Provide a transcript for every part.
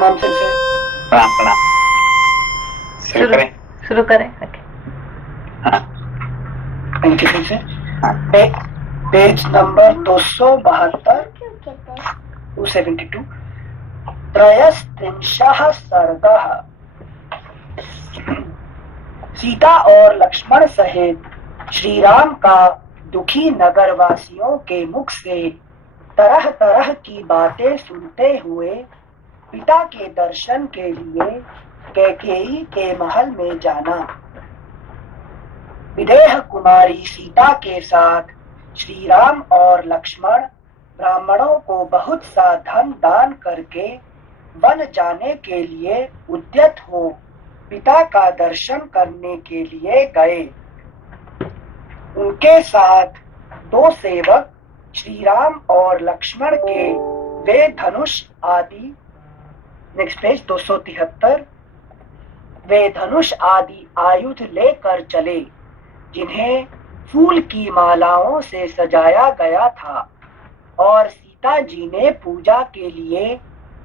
नाम से प्रणाम प्रणाम। शुरू करें? शुरू करें। ओके। हाँ थैंक यू से हाँ। पेज नंबर 272 272 त्रयस्त्रिंशः सर्गः। सीता और लक्ष्मण सहित श्री राम का दुखी नगरवासियों के मुख से तरह तरह की बातें सुनते हुए पिता के दर्शन के लिए कैकेयी के महल में जाना। विदेह कुमारी सीता के साथ श्री राम और लक्ष्मण ब्राह्मणों को बहुत सा धन दान करके वन जाने के लिए उद्यत हो पिता का दर्शन करने के लिए गए। उनके साथ दो सेवक श्री राम और लक्ष्मण के वे धनुष आदि, नेक्स्ट पेज 273, वे धनुष आदि आयुध लेकर चले जिन्हें फूल की मालाओं से सजाया गया था और सीता जी ने पूजा के लिए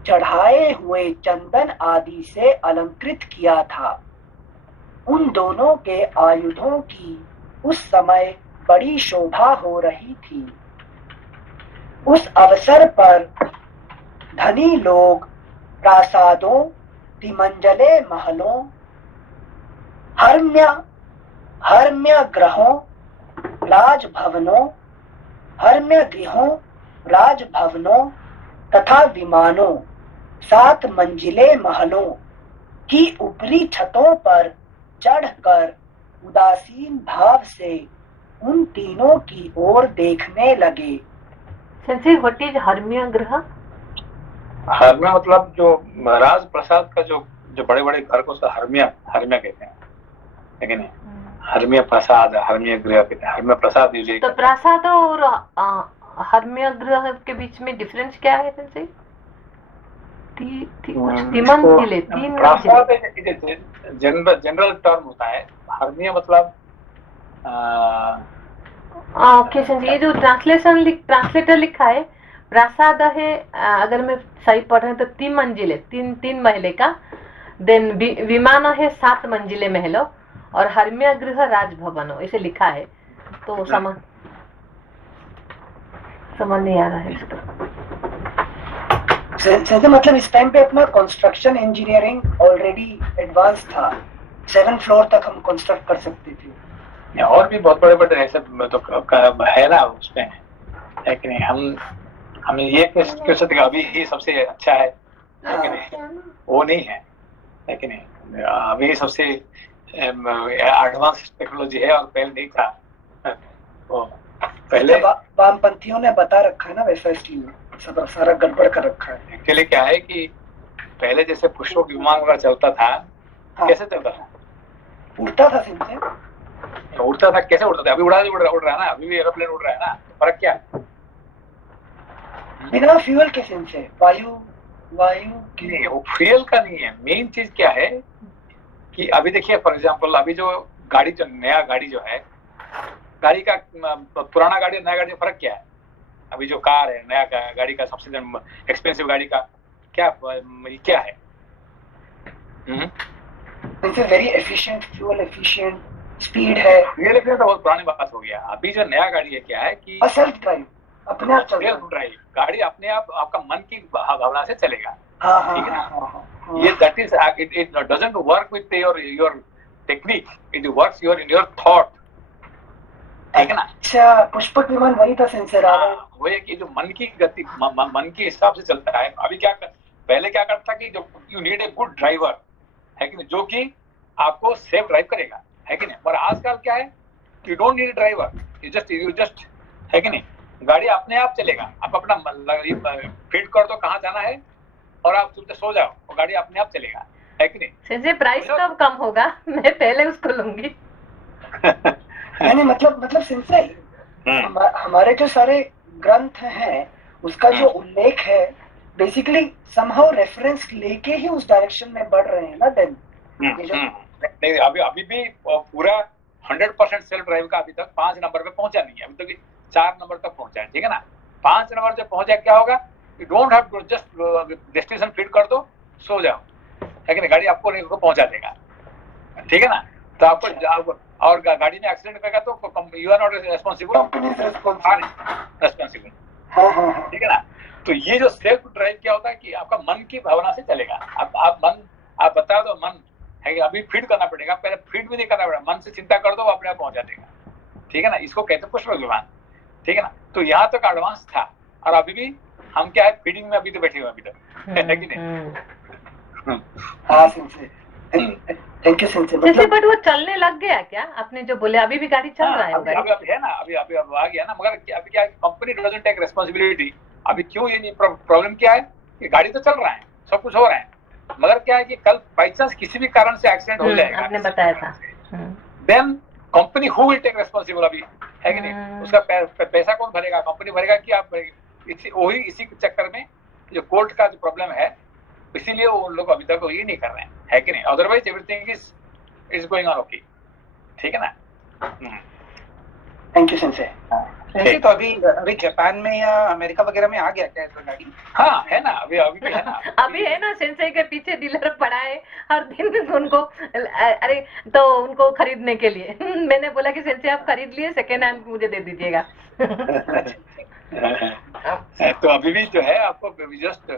चढ़ाए हुए चंदन आदि से अलंकृत किया था। उन दोनों के आयुधों की उस समय बड़ी शोभा हो रही थी। उस अवसर पर धनी लोग प्रासादों, तिमंजले महलों, हर्म्य गृहों, राजभवनों तथा विमानों, 7 मंजिले महलों की ऊपरी छतों पर चढ़कर उदासीन भाव से उन तीनों की ओर देखने लगे। सेंसी, व्हाट इज हर्म्य गृह? हर्म्य मतलब जो राज प्रसाद का जो बड़े बड़े घर को हर्म्य कहते हैं, लेकिन हर्म्य प्रसाद, हर्म्य गृह कहते हैं। हर्म्य प्रसाद यूज। तो प्रसाद और हर्म्य गृह के बीच में डिफरेंस क्या है सेंसी? जनरल टर्म होता है। हर्म्य मतलब ओके सेंसी, ये जो ट्रांसलेटर लिखा है प्रासाद है, अगर मैं सही पढ़ रहे तो 3 मंजिले, तीन महले का। देन विमान है 7 मंजिले महलों और हर्म्य गृह राजभवन ऐसे लिखा है। तो समझ नहीं आ रहा है इसका। मतलब इस टाइम पे अपना कंस्ट्रक्शन इंजीनियरिंग ऑलरेडी एडवांस था। 7 फ्लोर तक हम कंस्ट्रक्ट कर सकते थे। और भी बहुत बड़े बड़े ऐसे तो है ना उसमें, है कि नहीं? हम ये क्यों सकते अभी ही सबसे अच्छा है कि नहीं? वो नहीं है कि नहीं? अभी सबसे एडवांस टेक्नोलॉजी है और पहले नहीं था। वो पहले वामपंथियों ने बता रखा है ना, वैसा स्टील में सब सारा गड़बड़ कर रखा है। एक्चुअली क्या है कि पहले जैसे पुष्पों की विमान वगैरह चलता था, कैसे चलता था? उड़ता था सिंपल, उड़ता था। कैसे उड़ता था? अभी उड़ रहा है ना, अभी भी एरोप्लेन उड़ रहा है ना। फर्क क्या है? बिना फ्यूल के से वायु की नहीं, वो फ्यूल का नहीं है। मेन चीज क्या है कि अभी देखिए फॉर एग्जांपल, अभी जो गाड़ी, जो नया गाड़ी जो है, गाड़ी का पुराना गाड़ी और नया गाड़ी का फर्क क्या है? अभी जो कार है, नया गाड़ी का सबसे एक्सपेंसिव गाड़ी का क्या है? Very efficient, fuel efficient, speed है। फ्यूल एफिशिएंट तो बहुत पुरानी बात हो गया। अभी जो नया गाड़ी है क्या है कि सेल्फ ड्राइव, अपने आप चलता है। सेल्फ ड्राइव गाड़ी अपने आप आपका मन की भावना से चलेगा। ठीक है ना? ये that is it doesn't work with your technique, it works in your thought. ठीक है ना? अच्छा, पुष्पक विमान वही था सेंसर आ रहा है। वो है कि जो मन की गति, मन के हिसाब से चलता है। अभी पहले क्या करता कि जो you need a good driver, है कि नहीं, जो कि आपको सेफ ड्राइव करेगा, है कि नहीं? पर आजकल क्या है, you don't need driver, you just, है कि नहीं, गाड़ी अपने आप चलेगा। आप अपना फीड कर दो कहाँ जाना है और आप चुपचाप सो जाओ, वो गाड़ी अपने आप चलेगा, है कि नहीं? सेंसी, प्राइस कब कम होगा? मैं पहले उसको लूंगी। नहीं, मतलब सिंपल, हमारे जो सारे ग्रंथ हैं उसका जो उल्लेख है बेसिकली समहाउ रेफरेंस लेके ही उस डायरेक्शन में बढ़ रहे हैं ना। देन नहीं, अभी भी पूरा 100% सेल्फ ड्राइव का अभी तक 5 नंबर पे पहुंचा नहीं है। अभी तक 4 नंबर तक पहुंचा है। ठीक है ना? 5 नंबर जब पहुंचा क्या होगा, you don't have to just destination feed कर दो, सो जाओ, है कि नहीं, गाड़ी आपको को पहुंचा देगा, ठीक है ना। तो आपको और गाड़ी में एक्सीडेंट करेगा तो you are not responsible, responsible, ठीक है ना। तो ये जो सेल्फ ड्राइव क्या होता है कि आपका मन की भावना से चलेगा। आप बता दो मन है कि अभी फीड करना पड़ेगा, पहले फीड भी नहीं करना पड़ेगा, मन से चिंता कर दो, अपने आप पहुंचा देगा, ठीक है ना। इसको कहते हैं पुष्पक विमान, ठीक है ना। तो यहाँ तक एडवांस था, और अभी भी हम क्या है फीडिंग में अभी तो बैठे हुए अभी तक, है कि नहीं। हाँ सिंसे, थैंक यू सिंसे। जैसे बट वो चलने लग गया क्या, आपने जो बोले अभी भी गाड़ी चल रहा है? अभी है ना, अभी आ गया ना, मगर अभी क्या कंपनी डजंट टेक रिस्पांसिबिलिटी। अभी क्यों ये नहीं, प्रॉब्लम क्या है कि गाड़ी तो चल रहा है, सब कुछ हो रहा है, मगर क्या है कि कल बाई चांस किसी भी कारण से एक्सीडेंट हो जाएगा, आपने बताया था, then company who will take responsible अभी, है कि नहीं। उसका पैसा कौन भरेगा, कंपनी भरेगा कि आप भरेगी। वही इसी के चक्कर में जो कोर्ट का जो प्रॉब्लम है, इसीलिए वो लोग अभी तक ये नहीं कर रहे हैं, है कि नहीं। Otherwise everything is going on okay, ठीक है ना। Thank you sensei. तो अभी जापान में या अमेरिका वगैरह में आ गया क्या ऐसा गाड़ी? हाँ है ना, अभी भी है ना। अभी है ना, सेंसे के पीछे डीलर पड़ा है हर दिन उनको, अरे तो उनको खरीदने के लिए मैंने बोला कि सेंसे आप खरीद लिए, सेकेंड हैंड मुझे दे दीजिएगा। तो अभी भी जो है आपको just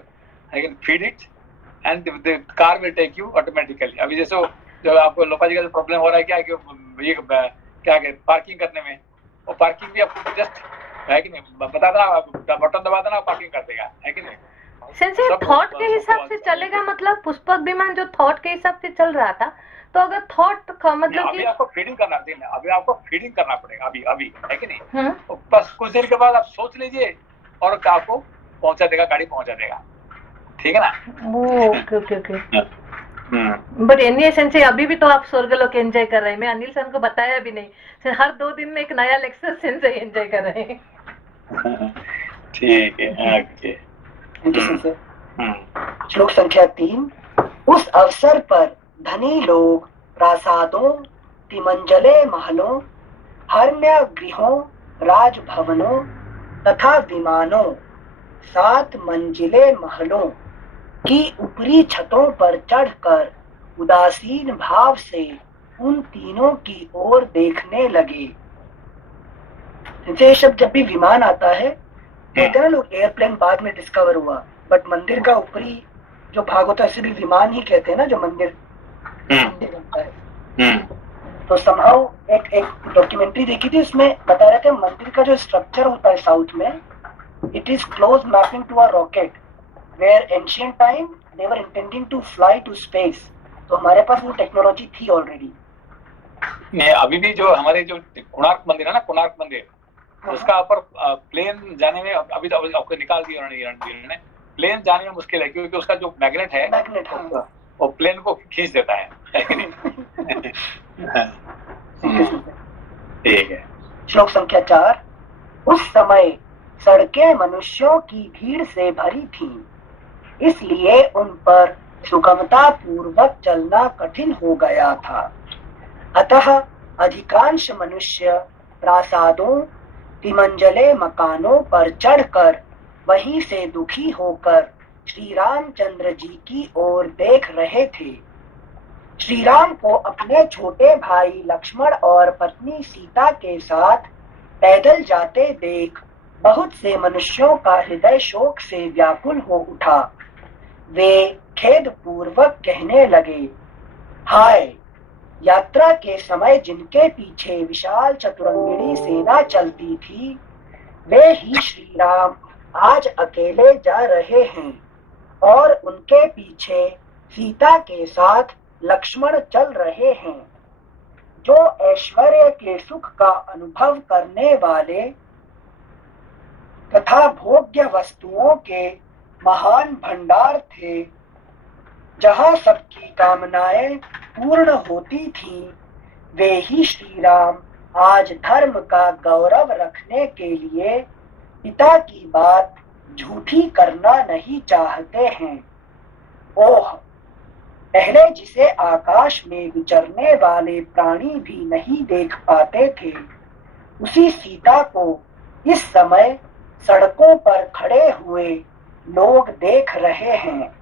feed it and the car will take you automatically. अभी जैसे जो आपको लोकाजी का जो प्रॉब्लम हो रहा है क्या है कि ये क्या है पार्किंग करने में, वो पार्किंग भी आपको जस्ट है कि नहीं बता देना, बटन दबा देना, पार्किंग कर देगा, है कि नहीं। सेंसे थॉट के हिसाब से चलेगा, मतलब पुष्पक विमान जो थॉट के हिसाब से चल रहा था, तो अगर थॉट का मतलब अभी आपको फीडिंग करना देना, अभी आपको फीडिंग करना पड़ेगा अभी, है कि नहीं। तो बस कुछ देर के बाद आप सोच लीजिए और आपको पहुंचा देगा, गाड़ी पहुंचा देगा, ठीक है ना। ओके। बट एनी सेंसे अभी भी तो आप स्वर्गलोक एंजॉय कर रहे हैं। मैं अनिल सर को बताया भी नहीं, हर 2 दिन में एक नया लेक्चर सेंसे एंजॉय कर रहे हैं। ठीक है, ओके। श्लोक संख्या 3। उस अवसर पर धनी लोग प्रासादों, तिमंजले महलों, हर्म्य गृहों, राजभवनों तथा विमानों, 7 मंजिले महलों की ऊपरी छतों पर चढ़कर उदासीन भाव से उन तीनों की ओर देखने लगे। ये शब्द जब भी विमान आता है, कहते हैं लोग एयरप्लेन बाद में डिस्कवर हुआ, बट मंदिर का ऊपरी जो भाग होता है इसे भी विमान ही कहते हैं ना, जो मंदिर बनता है। तो समहाउ एक डॉक्यूमेंट्री देखी थी, उसमें बता रहे थे मंदिर का जो स्ट्रक्चर होता है साउथ में, it is close mapping to a rocket where ancient time they were intending to fly to space. तो हमारे पास वो टेक्नोलॉजी थी ऑलरेडी। अभी भी जो हमारे जो कोणार्क मंदिर है ना, कोणार्क मंदिर, उसका ऊपर प्लेन जाने में अभी तो आपको निकाल दिया उन्होंने, प्लेन जाने में मुश्किल है क्योंकि उसका जो मैग्नेट है वो प्लेन को खींच देता है। ठीक है। श्लोक संख्या 4। उस समय सड़कें मनुष्यों की भीड़ से भरी थीं, इसलिए उन पर सुगमता पूर्वक चलना कठिन हो गया था। अतः अधिकांश मनुष्य प्रासादों, तिमंजले मकानों पर चढ़कर वहीं से दुखी होकर श्री रामचंद्र जी की ओर देख रहे थे। श्री राम को अपने छोटे भाई लक्ष्मण और पत्नी सीता के साथ पैदल जाते देख बहुत से मनुष्यों का हृदय शोक से व्याकुल हो उठा। वे खेद पूर्वक कहने लगे, हाय, यात्रा के समय जिनके पीछे विशाल चतुरंगिणी सेना चलती थी, वे ही श्री राम आज अकेले जा रहे हैं और उनके पीछे सीता के साथ लक्ष्मण चल रहे हैं। जो ऐश्वर्य के सुख का अनुभव करने वाले तथा भोग्य वस्तुओं के महान भंडार थे, जहाँ सबकी कामनाएं पूर्ण होती थीं, वे ही श्री राम आज धर्म का गौरव रखने के लिए पिता की बात झूठी करना नहीं चाहते हैं। ओह, पहले जिसे आकाश में विचरने वाले प्राणी भी नहीं देख पाते थे, उसी सीता को इस समय सड़कों पर खड़े हुए लोग देख रहे हैं।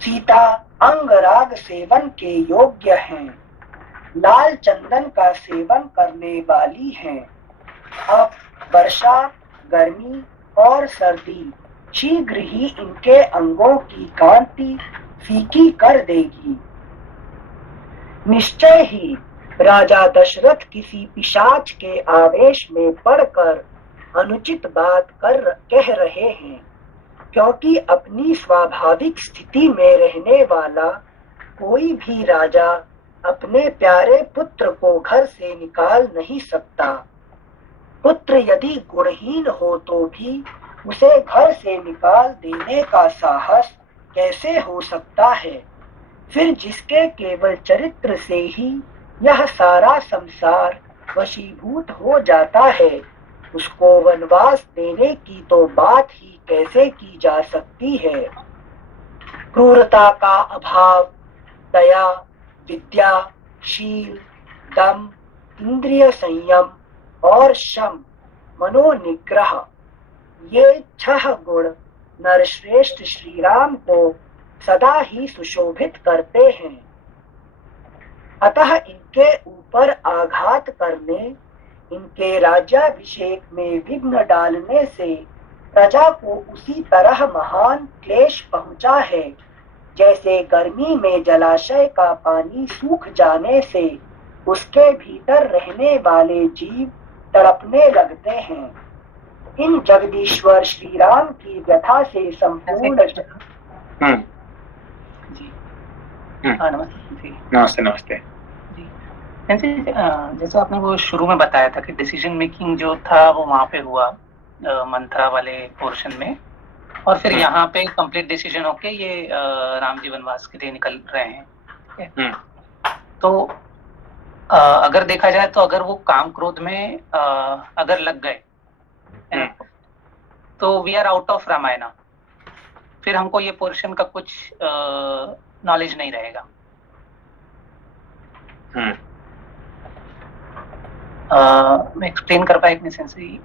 सीता अंगराग सेवन के योग्य हैं, लाल चंदन का सेवन करने वाली हैं। अब वर्षा, गर्मी और सर्दी शीघ्र ही इनके अंगों की कांति फीकी कर देगी। निश्चय ही राजा दशरथ किसी पिशाच के आवेश में पड़कर अनुचित बात कह रहे हैं, क्योंकि अपनी स्वाभाविक स्थिति में रहने वाला कोई भी राजा अपने प्यारे पुत्र को घर से निकाल नहीं सकता। पुत्र यदि गुणहीन हो तो भी उसे घर से निकाल देने का साहस कैसे हो सकता है? फिर जिसके केवल चरित्र से ही यह सारा संसार वशीभूत हो जाता है, उसको वनवास देने की तो बात ही कैसे की जा सकती है? क्रूरता का अभाव, दया, विद्या, शील, दम, इंद्रिय संयम और शम, मनोनिग्रह, ये 6 गुण नरश्रेष्ठ श्री राम को सदा ही सुशोभित करते हैं। अतः इनके ऊपर आघात करने, इनके राज्याभिषेक में विघ्न डालने से प्रजा को उसी तरह महान क्लेश पहुंचा है, जैसे गर्मी में जलाशय का पानी सूख जाने से उसके भीतर रहने वाले जीव तड़पने लगते हैं। इन जगदीश्वर श्री राम की व्यथा से संपूर्ण नमस्ते नमस्ते जी। जैसे आपने वो शुरू में बताया था कि डिसीजन मेकिंग जो था वो वहाँ पे हुआ मंथरा वाले पोर्शन में, और फिर यहाँ पे कंप्लीट डिसीजन होके ये राम जी वनवास के लिए निकल रहे हैं। तो अगर देखा जाए तो अगर वो काम क्रोध में अगर लग गए तो we are out of Ramayana, फिर हमको ये पोर्शन का कुछ नॉलेज नहीं रहेगा। मैं एक्सप्लेन कर पाया इतनी सेंस ही।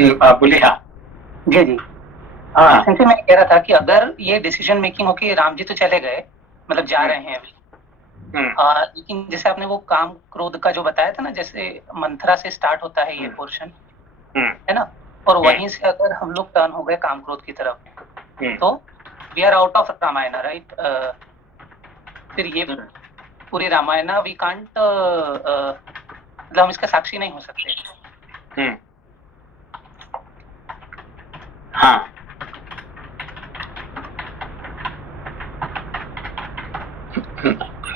बोलिए। हाँ जी जी हाँ, सेंस मैं कह रहा था कि अगर ये डिसीजन मेकिंग होके राम जी तो चले गए, मतलब जा रहे हैं अभी, लेकिन जैसे आपने वो काम क्रोध का जो बताया था ना, जैसे मंथरा से स्टार्ट होता है ये पोर्शन, है ना, और वहीं से अगर हम लोग टर्न हो गए काम क्रोध की तरफ, तो we are out of Ramayana, right. फिर ये पूरी रामायण वी कांट, मतलब हम इसका साक्षी नहीं हो सकते। हाँ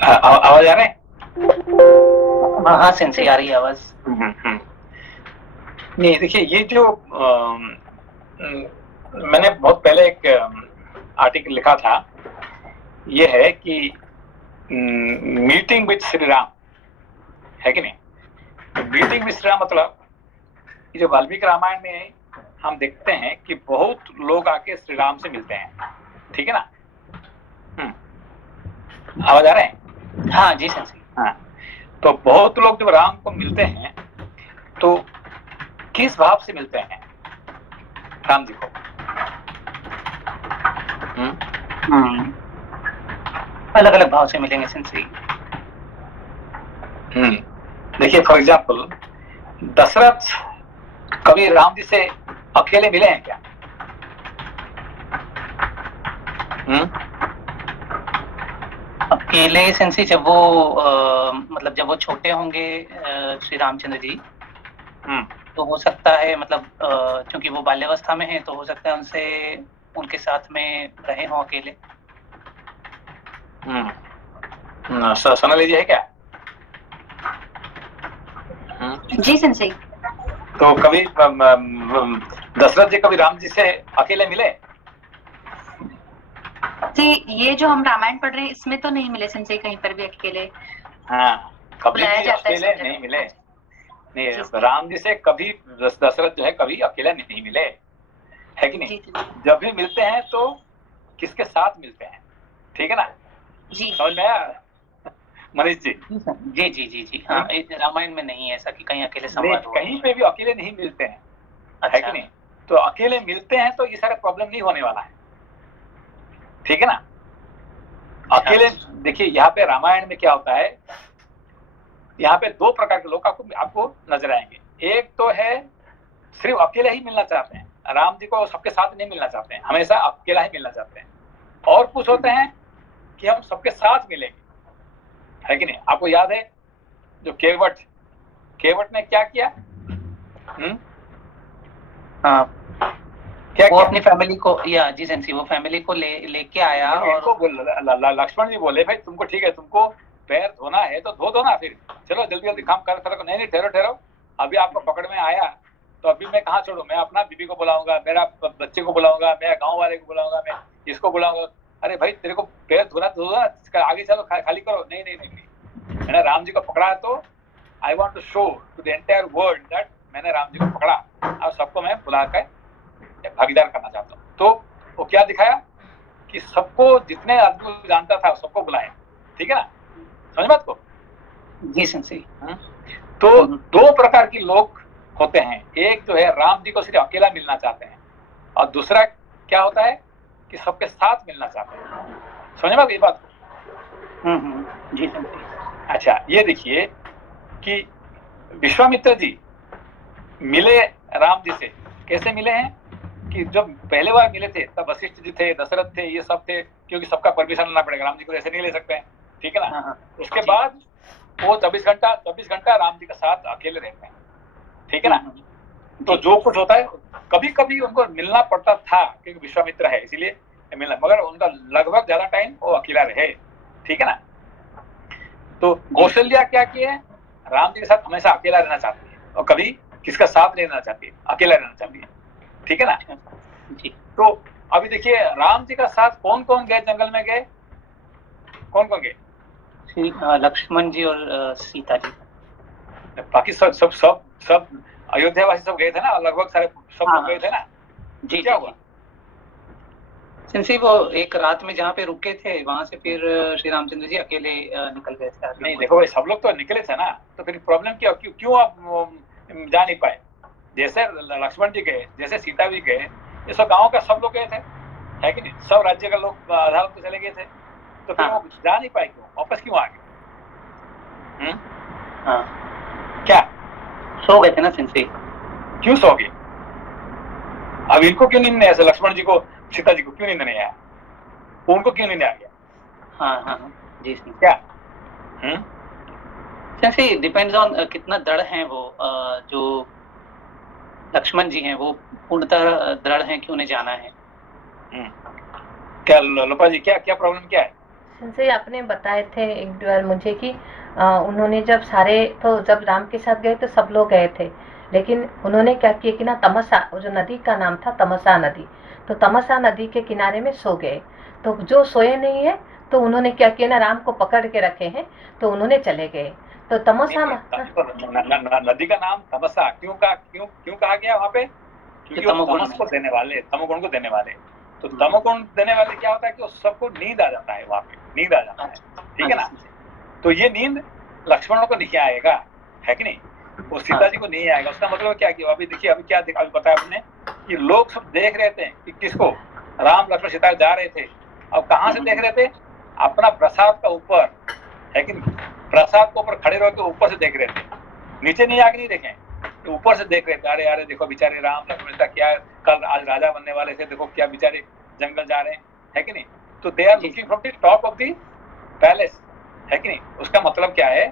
आवाज आ रहा है? हाँ सेंसी आ रही है आवाज। नहीं देखिए, ये जो मैंने बहुत पहले एक आर्टिकल लिखा था, ये है कि मीटिंग विद श्री राम, है कि नहीं। मीटिंग विद श्री राम मतलब ये जो वाल्मीकि रामायण में हम देखते हैं कि बहुत लोग आके श्री राम से मिलते हैं, ठीक है ना। आवाज आ रहा है? हाँ जी सेंसी। हाँ, तो बहुत लोग जब राम को मिलते हैं तो किस भाव से मिलते हैं राम जी को? अलग अलग भाव से मिलेंगे सेंसी। देखिए फॉर एग्जाम्पल, दशरथ कभी राम जी से अकेले मिले हैं क्या? अकेले सेंसी जब वो मतलब जब वो छोटे होंगे श्री रामचंद्र जी, तो हो सकता है, मतलब क्योंकि वो बाल्यावस्था में है, तो हो सकता है उनसे उनके साथ में रहे हों अकेले। सुना लीजिए, है क्या? जी सेंसी। तो कभी दशरथ जी कभी राम जी से अकेले मिले? जी, ये जो हम रामायण पढ़ रहे हैं इसमें तो नहीं मिले सेंसी कहीं पर भी अकेले। हाँ, कभी बुलाया भी जाता है अकेले सब नहीं जगह। मिले। नहीं, राम जी से कभी दशरथ जो है कभी अकेले नहीं मिले, है कि नहीं? जी जब भी मिलते हैं तो किसके साथ मिलते हैं, ठीक है ना? जी समझ में आया मनीष जी? जी हाँ, रामायण में नहीं है ऐसा कि कहीं अकेले नहीं, संवाद हो। कहीं पे भी अकेले नहीं मिलते हैं। है कि नहीं? तो अकेले मिलते हैं तो ये सारे प्रॉब्लम नहीं होने वाला है, ठीक है ना? अकेले देखिए यहाँ पे रामायण में क्या होता है, यहाँ पे दो प्रकार के लोग आपको नजर आएंगे। एक तो है सिर्फ अकेले ही मिलना चाहते हैं, राम जी को सबके साथ नहीं मिलना चाहते हैं, हमेशा अकेला ही मिलना चाहते हैं। और कुछ होते हैं कि हम सबके साथ मिलेंगे, है कि नहीं? आपको याद है जो केवट ने क्या किया? हाँ, क्या वो किया? अपनी फैमिली को, या जी सेंसी, वो फैमिली को लेके आया और लक्ष्मण जी बोले भाई तुमको ठीक है, तुमको पैर धोना है तो धो ना, फिर चलो जल्दी जल्दी काम कर। नहीं ठहरो, अभी आपको पकड़ में आया तो अभी मैं कहाँ छोड़ू, मैं अपना बीबी को बुलाऊंगा, मेरा बच्चे को बुलाऊंगा, मैं गाँव वाले को बुलाऊंगा, मैं इसको बुलाऊंगा। अरे भाई तेरे को पैर धोना तो धो ना, आगे चलो खाली करो। नहीं, मैंने राम जी को पकड़ा तो I want to show to the entire world दैट मैंने राम जी को पकड़ा और सबको मैं बुला कर भागीदार करना चाहता हूँ। तो वो क्या दिखाया कि सबको, जितने आदमी को जानता था सबको बुलाया, ठीक है ना? समझ बात को? जी सेंसी। तो दो प्रकार के लोग होते हैं, एक जो है राम जी को सिर्फ अकेला मिलना चाहते हैं, और दूसरा क्या होता है कि सबके साथ मिलना चाहते हैं। समझ बात ये बात को? जी सेंसी। अच्छा, ये देखिए कि विश्वामित्र जी मिले राम जी से, कैसे मिले हैं कि जब पहले बार मिले थे तब वशिष्ठ जी थे, दशरथ थे, ये सब थे, क्योंकि सबका परमिशन लेना पड़ेगा, राम जी को ऐसे नहीं ले सकते हैं, ठीक है ना? उसके बाद वो 24 घंटा राम जी के साथ अकेले रहते हैं, ठीक है ना? तो जो कुछ होता है, कभी कभी उनको मिलना पड़ता था क्योंकि विश्वामित्र है इसीलिए मिलना, मगर उनका लगभग ज्यादा टाइम वो अकेला रहे, ठीक है ना? तो कौशल्या क्या किए, राम जी के साथ हमेशा अकेला रहना चाहती है और कभी किसका साथ नहीं रहना चाहती है, अकेला रहना चाहती है, ठीक है ना? तो अभी देखिए राम जी का साथ कौन कौन गए, जंगल में गए कौन गए? लक्ष्मण जी और सीता जी। बाकी सब अयोध्यावासी सब गए थे ना, लगभग सारे सब लोग गए थे ना? जी। क्या हुआ? सिंसी वो एक रात में जहाँ पे रुके थे वहां से फिर श्री रामचंद्र जी अकेले निकल गए थे। नहीं देखो भाई, सब लोग तो निकले थे ना, तो फिर प्रॉब्लम क्या, क्यों आप जा नहीं पाए? जैसे लक्ष्मण जी गए, जैसे सीता भी गए, ये सब गाँव का सब लोग गए थे, है कि नहीं? सब राज्य का लोग आधार पे चले गए थे, तो फिर वो जा नहीं पाए, क्यों वापस क्यों आ गए? क्या सो गए थे ना सिंसी? क्यों सो गए? अब इनको क्यों नींद नहीं आया? लक्ष्मण जी को, सीता जी को क्यों नींद नहीं आया? उनको क्यों नींद आ गया? हाँ जी क्या? सिंसी डिपेंड्स ऑन कितना दृढ़ हैं वो, जो लक्ष्मण जी हैं वो पूर्णतः दृढ़ हैं कि उन्हें जाना है। क्या लोपा जी, क्या प्रॉब्लम क्या है? सिंसे आपने बताए थे एक बार मुझे कि उन्होंने जब जब राम के साथ गए तो सब लोग गए थे, लेकिन उन्होंने क्या किया कि ना तमसा, जो नदी का नाम था तमसा नदी, तो तमसा नदी के किनारे में सो गए। तो जो सोए नहीं है तो उन्होंने क्या किया ना, राम को पकड़ के रखे हैं, तो उन्होंने चले गए। तो तमसा नदी का नाम तमसा क्यों कहा गया वहाँ पे? क्योंकि तमस को देने वाले, तमोगुण को देने वाले। तो तमोगुण देने वाले क्या होता है कि सबको नींद आ जाता है, वहाँ पे नींद आ जाता है, ठीक है ना? तो ये नींद लक्ष्मणों को नहीं आएगा, है कि नहीं? वो सीता जी को नहीं आएगा। उसका मतलब क्या कि अभी देखिए, अभी बताया आपने कि लोग सब देख रहे थे कि किसको, राम लक्ष्मण सीता जा रहे थे। अब कहाँ से देख रहे थे? अपना प्रसाद का ऊपर, है कि नहीं? प्रसाद के ऊपर खड़े रह के ऊपर से देख रहे थे, नीचे नहीं आके नहीं देखे, तो ऊपर से देख रहे थे। अरे देखो बेचारे राम लक्ष्मण क्या कल आज राजा बनने वाले थे, देखो क्या बेचारे जंगल जा रहे हैं, है कि नहीं? तो they are looking from the top of the palace, है कि नहीं? उसका मतलब क्या है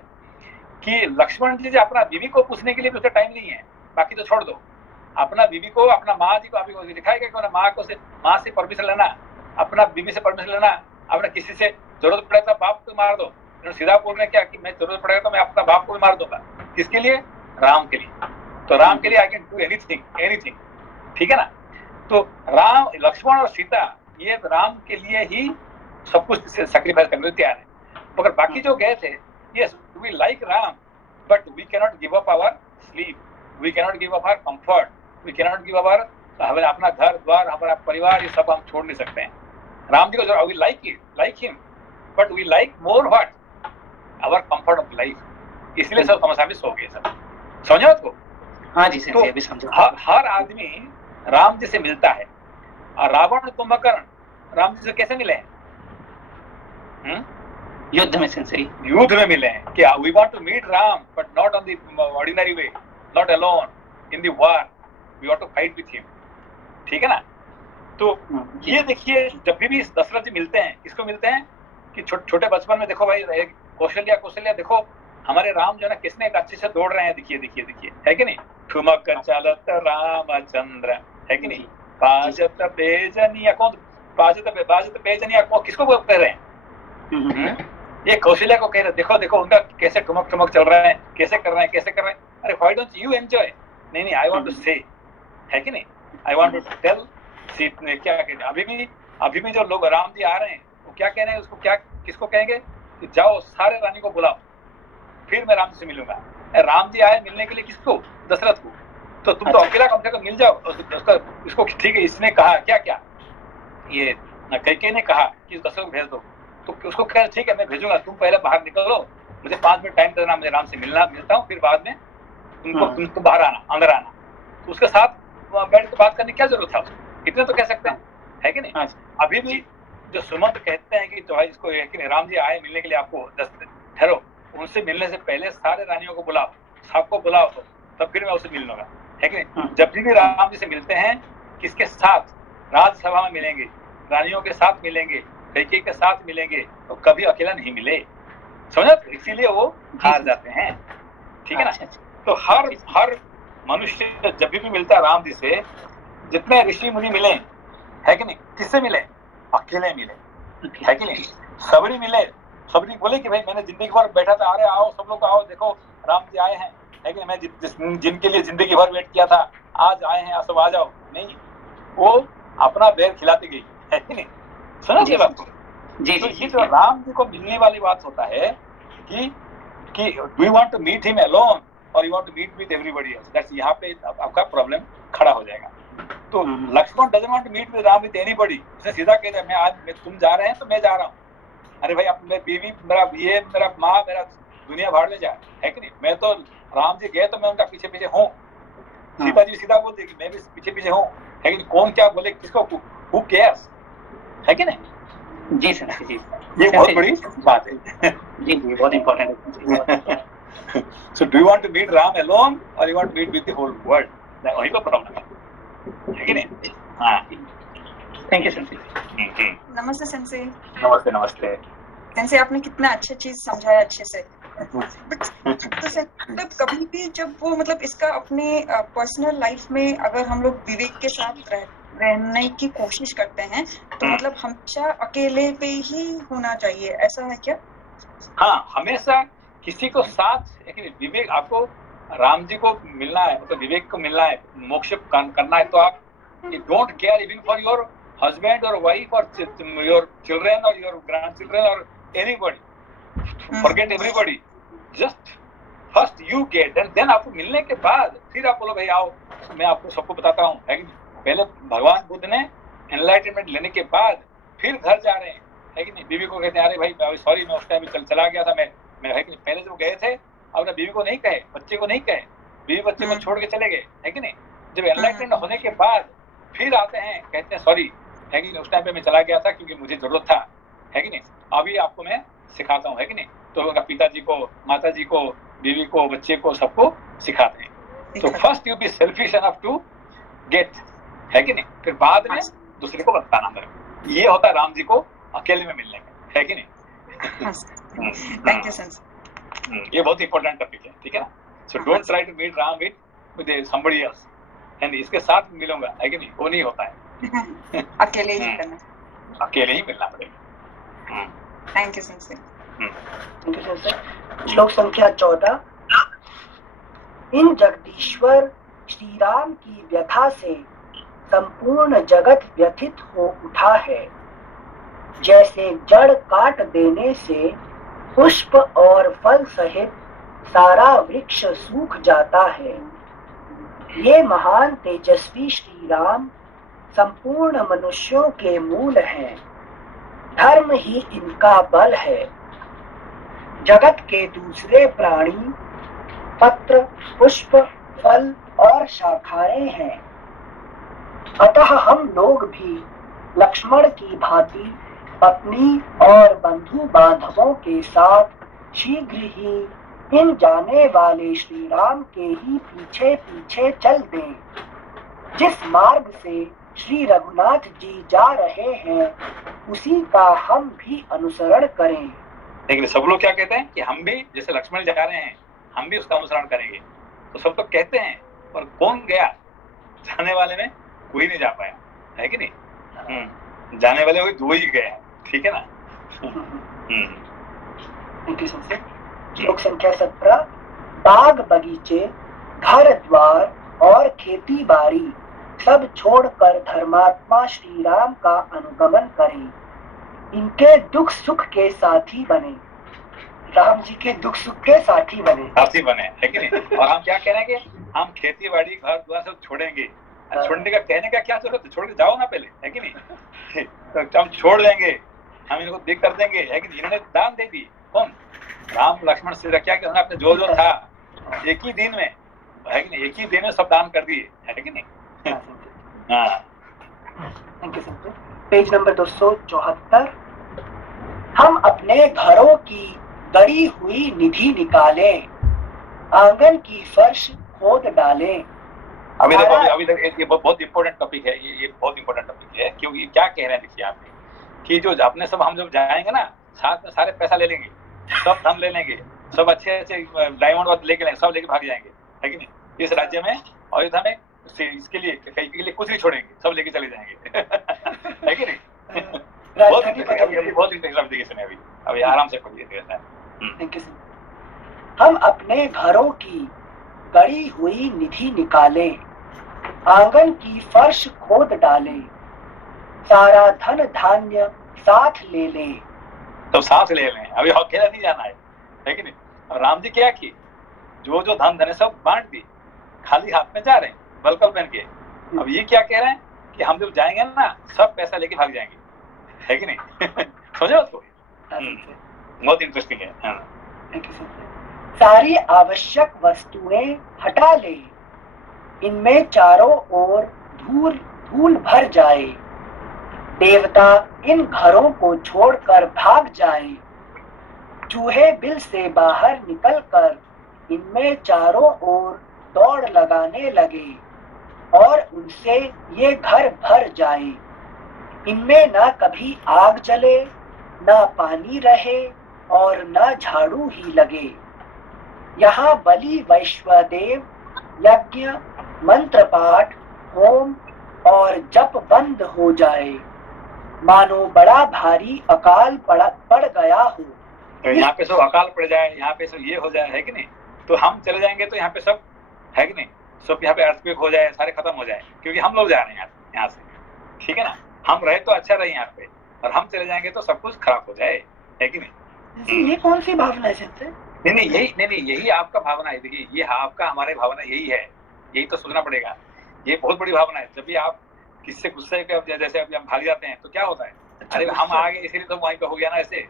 कि लक्ष्मण जी अपना बीवी को पूछने के लिए भी उसका टाइम नहीं है, बाकी तो छोड़ दो। अपना बीवी को, अपना माँ जी को, अभी दिखाएगा कि माँ से परमिशन लेना, अपना बीवी से परमिशन लेना, अपना किसी से जरूरत पड़े तो बाप को मार दो। सीधा बोल रहे क्या कि मैं जरूरत पड़ेगा तो मैं अपना बाप को भी मार दूंगा। किसके लिए? राम के लिए। तो राम के लिए आई कैन डू एनीथिंग, ठीक है ना? तो राम, लक्ष्मण और सीता ये राम के लिए ही सब कुछ सैक्रिफाइस करने को तैयार है। मगर बाकी जो गए थे, yes we like Ram, but we cannot give up our sleep, we cannot give up our comfort, we cannot give up our, हमें अपना घर द्वार, हमारा परिवार, ये सब हम छोड़ नहीं सकते हैं। राम जी को जो we like him, but we like more what? Our comfort of life। इसलिए सब समस्या में सो गए सब। समझे बात को? हाँ जी सर तो जी, अभी समझा। हर आदमी राम जी से मिलता है, और रावण कुंभकर्ण राम जी से कैसे मिले हैं? युद्ध में सेंसरी, युद्ध में मिले हैं कि we want to meet Ram but not on the ordinary way, not alone in the war, we want to fight with him. ठीक है ना? तो ये देखिए, जब भी दशरथ जी मिलते हैं, किसको मिलते हैं कि छोटे बचपन में देखो भाई, कौशल्या देखो हमारे राम जो है ना किसने एक अच्छे से दौड़ रहे हैं, देखिए देखिए देखिए, है कि नहीं? ठुमक चलत रामचंद्र, है कि नहीं? बाजत बेजनिया, कौन बाजत बेजनिया कौन, किसको कह रहे हैं? ये कौशल्या को कह रहे, देखो देखो उनका कैसे ठुमक चल रहा है, कैसे कर रहे हैं। अरे व्हाई डोंट यू एंजॉय? नहीं, आई वांट टू से, है कि नहीं? आई वांट टू टेल सीट ने क्या कहते हैं। अभी भी जो लोग राम जी आ रहे हैं वो क्या कह रहे हैं, उसको क्या किसको कहेंगे कि जाओ सारे रानी को बुलाओ, फिर मैं राम से मिलूंगा। राम जी आए मिलने के लिए किसको? दशरथ को। तो तुम तो अकेला कम से कम मिल जाओ। उसका इसको ठीक है, इसने कहा क्या ये कैकेयी ने कहा कि दशरथ को भेज दो, तो उसको कह ठीक है मैं भेजूंगा, तुम पहले बाहर निकलो, मुझे 5 मिनट टाइम देना, मुझे राम से मिलता हूँ, फिर बाद में तुम बाहर आना, अंदर आना। तो उसके साथ बैठ के बात करने की क्या जरूरत था उसको? इतने तो कह सकते हैं, है कि नहीं? अभी भी जो सुमंत कहते हैं कि तो भाई इसको है कि नहीं, राम जी आए मिलने के लिए, आपको 10 दिन ठहरो, उनसे मिलने से पहले सारे रानियों को बुलाओ, सबको बुलाओ, तो तब फिर मैं उससे मिल लूंगा, है कि नहीं? जब भी राम जी से मिलते हैं, किसके साथ? राज्यसभा में मिलेंगे, रानियों के साथ मिलेंगे, कैकेयी के साथ मिलेंगे, तो कभी अकेला नहीं मिले, समझा? इसीलिए वो हार जाते हैं, ठीक है ना? तो हर मनुष्य जब भी मिलता है राम जी से, जितने ऋषि मुनि मिले, है कि नहीं, किससे मिले? अकेले मिले, है कि नहीं? सबरी मिले, सबरी बोले कि भाई मैंने जिंदगी भर बैठा था, अरे आओ सब लोग आओ, देखो राम जी आए हैं, है कि नहीं? मैं जिनके लिए जिंदगी भर वेट किया था, आज आए हैं, सब आ जाओ। नहीं, वो अपना बैर खिलाती गई, है कि नहीं? समझ गए बात को? जी तो ये जो राम जी को मिलने वाली बात होता है कि we want to meet him alone और you want to meet with everybody else, that's यहाँ पे आपका प्रॉब्लम खड़ा हो जाएगा। तो Lakshman doesn't want to meet with Ram with anybody, उसने सीधा कह दिया मैं तुम जा रहे हैं तो मैं जा रहा हूँ। अरे भाई, अब मेरी बीवी, मेरा माँ, मेरा दुनिया भाड़ में जाए, है कि नहीं? मैं तो राम जी गए तो मैं उनका पीछे पीछे हूँ। सीता जी सीधा बोलती कि मैं भी पीछे पीछे हूँ, है कि नहीं? कौन क्या बोले किसको, हु केयर्स, है कि नहीं? जी सर जी, ये बहुत बड़ी बात है। जी बहुत इम्पोर्टेंट है। So do you want to meet Ram alone or you want to meet with the whole world? वही तो प्रॉब्लम है कि नहीं? हाँ, थैंक यू सर। नमस्ते सेंसे। नमस्ते। सेंसे आपने कितना अच्छा चीज समझाया अच्छे से। बट मतलब कभी भी जब वो मतलब इसका अपने पर्सनल लाइफ में अगर हम लोग विवेक के साथ रहने की कोशिश करते हैं तो मतलब हमेशा अकेले पे ही होना चाहिए, ऐसा है क्या? हाँ, हमेशा किसी को साथ, विवेक आपको राम जी को मिलना है, मतलब विवेक को मिलना है, मोक्ष करना है, तो आप don't care even for your husband और वाइफ और योर चिल्ड्रन और योर ग्रैंड चिल्ड्रन और anybody, forget everybody, just first you get and then आपको मिलने के बाद फिर आप बोलो भाई आओ मैं आपको सबको बताता हूँ, है कि नहीं? पहले भगवान बुद्ध ने एनलाइटनमेंट लेने के बाद फिर घर जा रहे हैं, है कि नहीं? बीवी को कहते हैं अरे भाई सॉरी मैं उस टाइम चला गया था, मैं है कि नहीं? पहले जब गए थे अपने बीवी को नहीं कहे, बच्चे को नहीं कहे, बीवी बच्चे को छोड़ के चले गए, है कि नहीं? जब एनलाइटमेंट होने के बाद फिर आते हैं, कहते हैं सॉरी, है कि नहीं? उस टाइम पे मैं चला गया था क्योंकि मुझे जरूरत था, है कि नहीं? अभी आपको मैं सिखाता हूँ, है कि नहीं? तो उनका पिताजी को, माताजी को, बीवी को, बच्चे को, सबको सिखाते हैं। तो first you be selfish enough to get, है कि नहीं? फिर बाद में दूसरे को बताना मेरे। ये होता है राम जी को अकेले में मिलने में, है कि नहीं? Thank you sir. ये बहुत इंपॉर्टेंट टॉपिक है, ठीक है ना? So don't try to meet Ram with somebody else, and इसके साथ मिलूंगा, है कि नहीं? वो नहीं होता है। अकेले ही करना, अकेले ही मिलना पड़ेगा। Thank you sir. श्लोक संख्या 14। इन जगदीश्वर श्री राम की व्यथा से संपूर्ण जगत व्यथित हो उठा है, जैसे जड़ काट देने से पुष्प और फल सहित सारा वृक्ष सूख जाता है। ये महान तेजस्वी श्री राम संपूर्ण मनुष्यों के मूल हैं, धर्म ही इनका बल है। जगत के दूसरे प्राणी पत्र, पुष्प, फल और शाखाएं हैं। अतः हम लोग भी लक्ष्मण की भांति पत्नी और बंधु बांधवों के साथ शीघ्र ही इन जाने वाले श्री राम के ही पीछे पीछे चल दें। जिस मार्ग से श्री रघुनाथ जी जा रहे हैं उसी का हम भी अनुसरण करें। लेकिन सब लोग क्या कहते हैं कि हम भी जैसे लक्ष्मण जा रहे हैं हम भी उसका अनुसरण करेंगे। तो सब तो कहते हैं पर कौन गया? जाने वाले में कोई नहीं जा पाया, है कि नहीं? जाने वाले कोई दो ही गए हैं, ठीक है ना? श्लोक संख्या 17। बाग बगीचे, घर द्वार और खेती बाड़ी सब छोड़कर धर्मात्मा श्री राम का अनुगमन करें। इनके दुख सुख के साथी बने। राम जी के दुख सुख के साथी बने, है कि नहीं? और हम क्या कह रहे हैं कि हम खेती बाड़ी घर द्वार सब छोड़ेंगे। छोड़ने का कहने का क्या जरूरत है? छोड़ के जाओ ना पहले, है कि नहीं? तो हम छोड़ देंगे, हम इनको देख कर देंगे, है कि नहीं? इन्होंने दान दे दी। कौन? राम लक्ष्मण से क्या कि अपने जो जो था एक ही दिन में, है कि नहीं? एक ही दिन में सब दान कर दिए, है कि नहीं? हाँ। Page number 274। हम अपने घरों की गड़ी हुई निधि निकालें, आंगन की फर्श खोद डालें। अभी देखो, अभी ये बहुत इंपॉर्टेंट टॉपिक है। ये बहुत इंपॉर्टेंट टॉपिक है क्योंकि क्या कह रहे हैं देखिए आप कि जो अपने सब हम जब जाएंगे ना साथ में सारे पैसा ले लेंगे, सब धन ले लेंगे, सब अच्छे अच्छे डायमंड लेके लेंगे, सब लेके भाग जाएंगे, है कि नहीं? इस राज्य में अयोध्या में इसके लिए कहीं के लिए कुछ नहीं छोड़ेंगे, सब लेके चले जाएंगे। है कि नहीं? बहुत इंटरेस्टिंग है। अभी आराम से पढ़िए। हम अपने घरों की गड़ी हुई निधि निकालें, आंगन की फर्श खोद डालें, सारा धन धान्य साथ ले लें। तो साथ ले लें, अभी अकेला नहीं जाना है कि नहीं? अब राम जी क्या किए? जो जो धन धन सब बांट दिए, खाली हाथ में जा रहे हैं, बलकल पहन के। अब ये क्या कह रहे हैं कि हम जब जाएंगे ना सब पैसा लेके भाग जाएंगे, है कि नहीं? समझे उसको? बहुत इंटरेस्टिंग है। सारी आवश्यक वस्तुएं हटा ले, इनमें चारों ओर धूल धूल भर जाए। देवता इन घरों को छोड़कर भाग जाए। चूहे बिल से बाहर निकलकर इनमें चारों ओर दौड़ लगाने लगे और उनसे ये घर भर जाए। इनमें ना कभी आग जले, ना पानी रहे और ना झाड़ू ही लगे। यहाँ बलि वैश्वदेव यज्ञ मंत्र पाठ होम और जप बंद हो जाए, मानो बड़ा भारी अकाल पड़ गया हो। तो यहाँ पे सब अकाल पड़ जाए, यहाँ पे सब ये हो जाए, है कि नहीं? तो हम चले जाएंगे तो यहाँ पे सब, है कि नहीं? सब यहाँ पे अर्थक्वेक हो जाए, सारे खत्म हो जाए, क्योंकि हम लोग जा रहे हैं यहाँ से, ठीक है ना? हम रहे तो अच्छा रहे यहाँ पे, और हम चले जाएंगे तो सब कुछ खराब हो जाए, है कि नहीं? ये कौन सी भावना है सर? नहीं, यही आपका भावना है। देखिए, ये आपका हमारे भावना यही है, यही तो सोचना पड़ेगा। ये बहुत बड़ी भावना है। जब भी आप किससे गुस्से के जैसे अभी हम भाग जाते हैं तो क्या होता है? अरे हम आ गए इसीलिए तो वहीं पे हो गया ना, ऐसे,